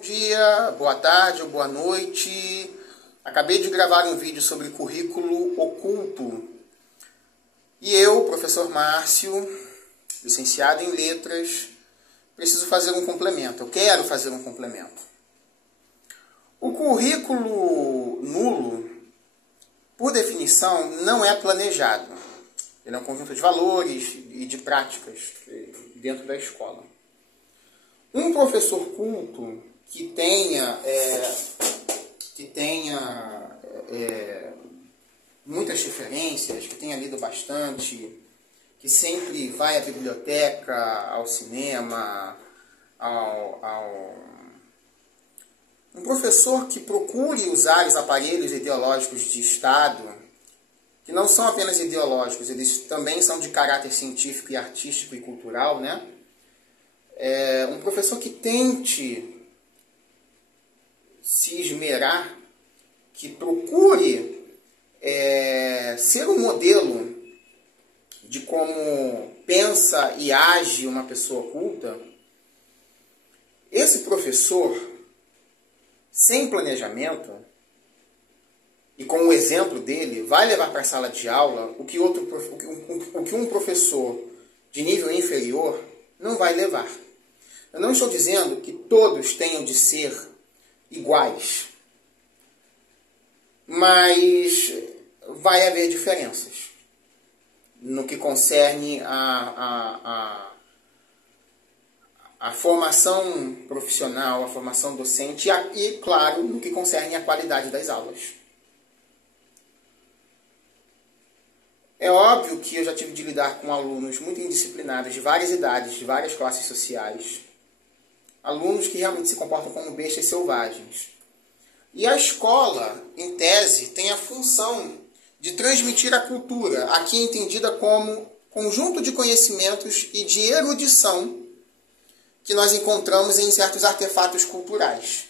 Bom dia, boa tarde ou boa noite. Acabei de gravar um vídeo sobre currículo oculto. E eu, professor Márcio, licenciado em letras, preciso fazer um complemento. Eu quero fazer um complemento. O currículo nulo, por definição, não é planejado. Ele é um conjunto de valores e de práticas dentro da escola. Um professor culto que tenha muitas referências, que tenha lido bastante, que sempre vai à biblioteca, ao cinema, um professor que procure usar os aparelhos ideológicos de Estado, que não são apenas ideológicos, eles também são de caráter científico e artístico e cultural, né? Um professor que tente se esmerar, que procure ser um modelo de como pensa e age uma pessoa culta. Esse professor, sem planejamento, e com o exemplo dele, vai levar para a sala de aula o que um professor de nível inferior não vai levar. Eu não estou dizendo que todos tenham de ser iguais, mas vai haver diferenças no que concerne a formação profissional, a formação docente e, claro, no que concerne a qualidade das aulas. É óbvio que eu já tive de lidar com alunos muito indisciplinados, de várias idades, de várias classes sociais. Alunos que realmente se comportam como bestas selvagens. E a escola, em tese, tem a função de transmitir a cultura, aqui entendida como conjunto de conhecimentos e de erudição que nós encontramos em certos artefatos culturais.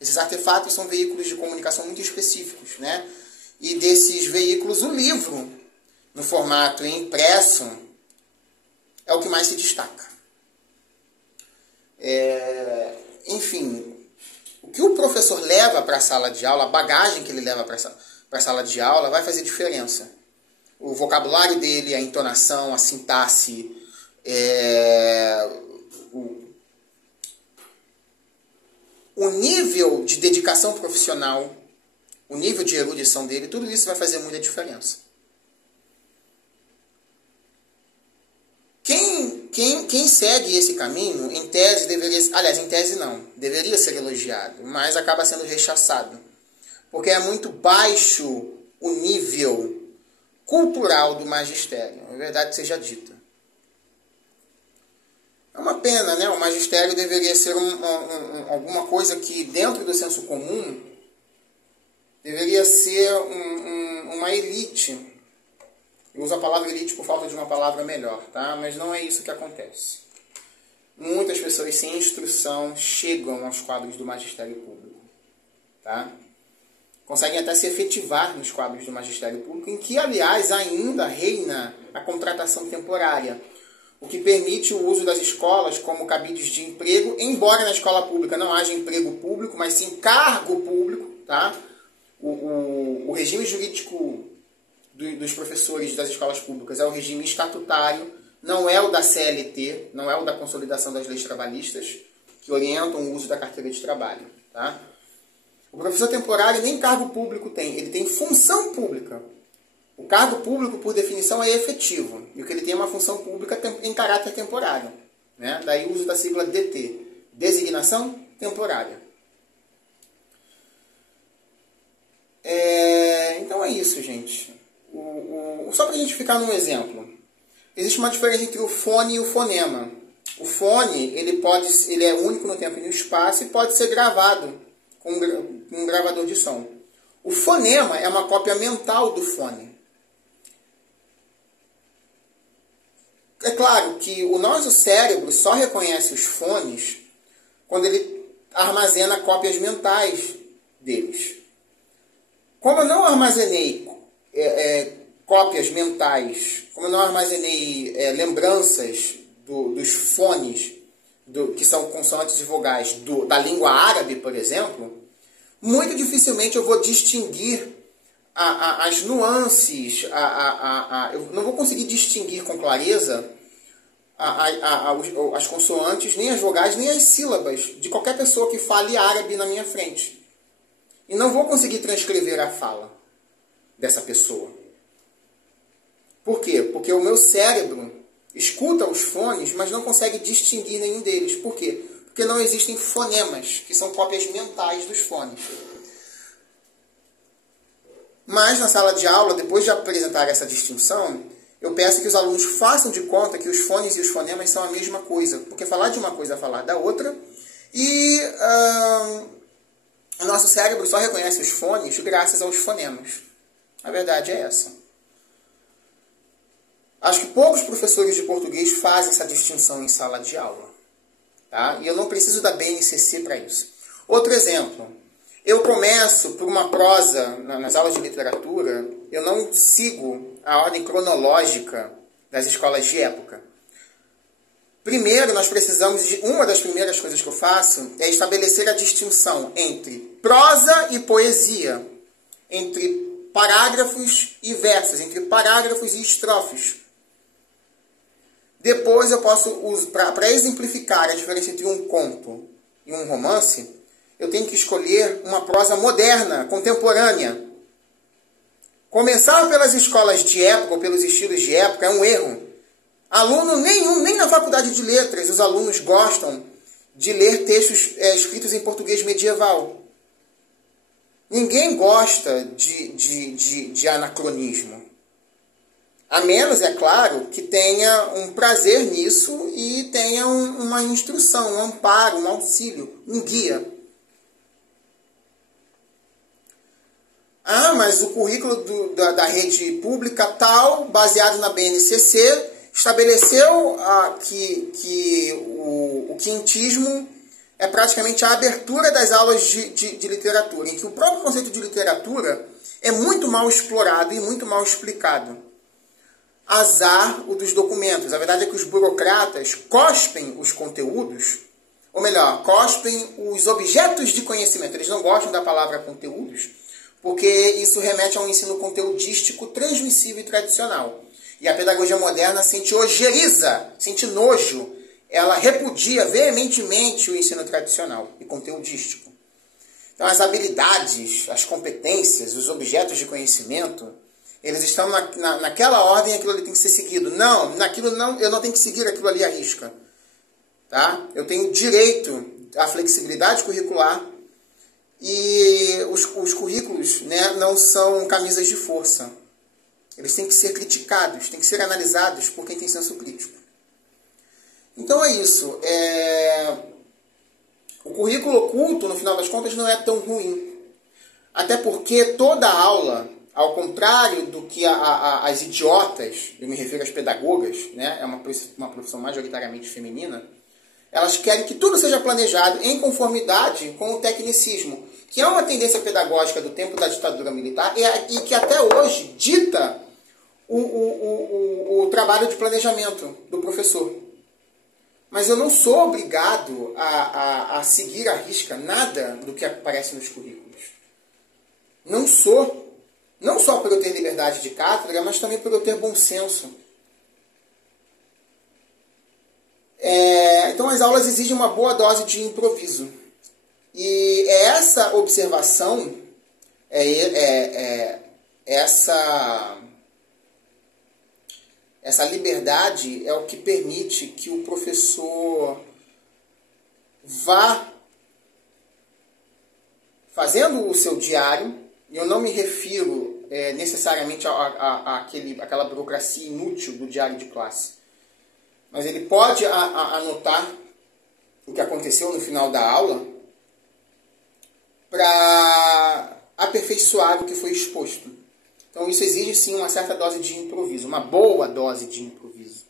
Esses artefatos são veículos de comunicação muito específicos, né? E desses veículos, o livro, no formato impresso, é o que mais se destaca. Enfim, o que o professor leva para a sala de aula, a bagagem que ele leva para a sala de aula, vai fazer diferença. O vocabulário dele, a entonação, a sintaxe, o nível de dedicação profissional, o nível de erudição dele, tudo isso vai fazer muita diferença. Quem segue esse caminho, em tese, deveria ser elogiado, mas acaba sendo rechaçado. Porque é muito baixo o nível cultural do magistério, é verdade que seja dita. É uma pena, né? O magistério deveria ser alguma coisa que, dentro do senso comum, deveria ser uma elite. Eu uso a palavra elite por falta de uma palavra melhor, tá? Mas não é isso que acontece. Muitas pessoas sem instrução chegam aos quadros do magistério público, tá? Conseguem até se efetivar nos quadros do magistério público, em que, aliás, ainda reina a contratação temporária, o que permite o uso das escolas como cabides de emprego, embora na escola pública não haja emprego público, mas sim cargo público, tá? O regime jurídico dos professores das escolas públicas é o regime estatutário, não é o da CLT, não é o da consolidação das leis trabalhistas, que orientam o uso da carteira de trabalho. Tá? O professor temporário nem cargo público tem, ele tem função pública. O cargo público, por definição, é efetivo, e o que ele tem é uma função pública em caráter temporário. Né? Daí o uso da sigla DT, designação temporária. Então é isso, gente. Só para a gente ficar num exemplo, existe uma diferença entre o fone e o fonema. O fone ele é único no tempo e no espaço e pode ser gravado com um gravador de som. O fonema é uma cópia mental do fone. É claro que o nosso cérebro só reconhece os fones quando ele armazena cópias mentais deles. Como eu não armazenei cópias mentais, como eu não armazenei lembranças dos fones que são consoantes e vogais da língua árabe, por exemplo, muito dificilmente eu vou distinguir as nuances, eu não vou conseguir distinguir com clareza as consoantes, nem as vogais, nem as sílabas de qualquer pessoa que fale árabe na minha frente. E não vou conseguir transcrever a fala dessa pessoa. Por quê? Porque o meu cérebro escuta os fones, mas não consegue distinguir nenhum deles. Por quê? Porque não existem fonemas, que são cópias mentais dos fones. Mas na sala de aula, depois de apresentar essa distinção, eu peço que os alunos façam de conta que os fones e os fonemas são a mesma coisa. Porque falar de uma coisa é falar da outra. E o nosso cérebro só reconhece os fones graças aos fonemas. A verdade é essa. Acho que poucos professores de português fazem essa distinção em sala de aula. Tá? E eu não preciso da BNCC para isso. Outro exemplo. Eu começo por uma prosa nas aulas de literatura, eu não sigo a ordem cronológica das escolas de época. Primeiro, nós precisamos de... Uma das primeiras coisas que eu faço é estabelecer a distinção entre prosa e poesia, entre parágrafos e versos, entre parágrafos e estrofes. Depois eu posso, para exemplificar a diferença entre um conto e um romance, eu tenho que escolher uma prosa moderna, contemporânea. Começar pelas escolas de época ou pelos estilos de época é um erro. Aluno nenhum, nem na faculdade de letras, os alunos gostam de ler textos escritos em português medieval. Ninguém gosta de anacronismo. A menos, é claro, que tenha um prazer nisso e tenha uma instrução, um amparo, um auxílio, um guia. Ah, mas o currículo da rede pública tal, baseado na BNCC, estabeleceu que o quintismo é praticamente a abertura das aulas de literatura, em que o próprio conceito de literatura é muito mal explorado e muito mal explicado. Azar o dos documentos. A verdade é que os burocratas cospem os conteúdos, ou melhor, cospem os objetos de conhecimento. Eles não gostam da palavra conteúdos, porque isso remete a um ensino conteudístico transmissivo e tradicional. E a pedagogia moderna sente ojeriza, sente nojo. Ela repudia veementemente o ensino tradicional e conteudístico. Então as habilidades, as competências, os objetos de conhecimento, eles estão naquela ordem, aquilo ali tem que ser seguido. Não, eu não tenho que seguir aquilo ali à risca. Tá? Eu tenho direito à flexibilidade curricular e os currículos, né, não são camisas de força. Eles têm que ser criticados, têm que ser analisados por quem tem senso crítico. Então é isso. O currículo oculto, no final das contas, não é tão ruim. Até porque toda aula, ao contrário do que as idiotas, eu me refiro às pedagogas, né, é uma profissão majoritariamente feminina, elas querem que tudo seja planejado em conformidade com o tecnicismo, que é uma tendência pedagógica do tempo da ditadura militar e que até hoje dita o trabalho de planejamento do professor. Mas eu não sou obrigado a seguir à risca nada do que aparece nos currículos. Não sou. Não só por eu ter liberdade de cátedra, mas também por eu ter bom senso. Então as aulas exigem uma boa dose de improviso. E essa observação, essa liberdade é o que permite que o professor vá fazendo o seu diário. E eu não me refiro necessariamente àquela burocracia inútil do diário de classe. Mas ele pode anotar o que aconteceu no final da aula para aperfeiçoar o que foi exposto. Então isso exige sim uma certa dose de improviso, uma boa dose de improviso.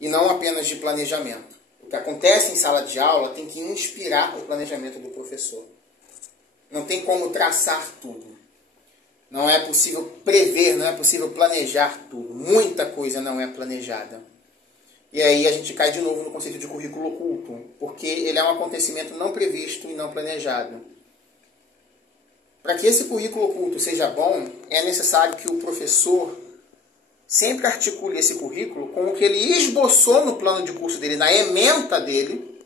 E não apenas de planejamento. O que acontece em sala de aula tem que inspirar o planejamento do professor. Não tem como traçar tudo. Não é possível prever, não é possível planejar tudo. Muita coisa não é planejada. E aí a gente cai de novo no conceito de currículo oculto, porque ele é um acontecimento não previsto e não planejado. Para que esse currículo oculto seja bom, é necessário que o professor sempre articule esse currículo com o que ele esboçou no plano de curso dele, na ementa dele.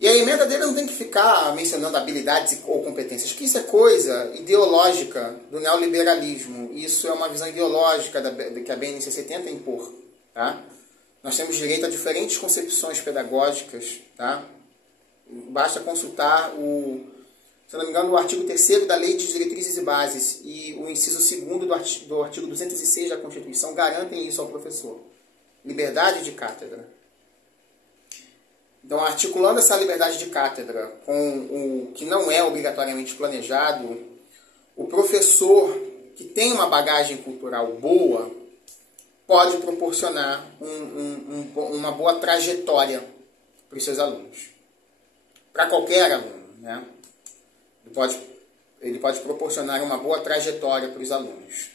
E a ementa dele não tem que ficar mencionando habilidades ou competências, que isso é coisa ideológica do neoliberalismo. Isso é uma visão ideológica que a BNCC tenta impor. Tá? Nós temos direito a diferentes concepções pedagógicas. Tá? Basta consultar se não me engano, o artigo 3º da Lei de Diretrizes e Bases e o inciso 2º do artigo 206 da Constituição garantem isso ao professor. Liberdade de cátedra. Então, articulando essa liberdade de cátedra com o que não é obrigatoriamente planejado, o professor que tem uma bagagem cultural boa pode proporcionar uma boa trajetória para os seus alunos. Para qualquer aluno, né? Ele pode proporcionar uma boa trajetória para os alunos.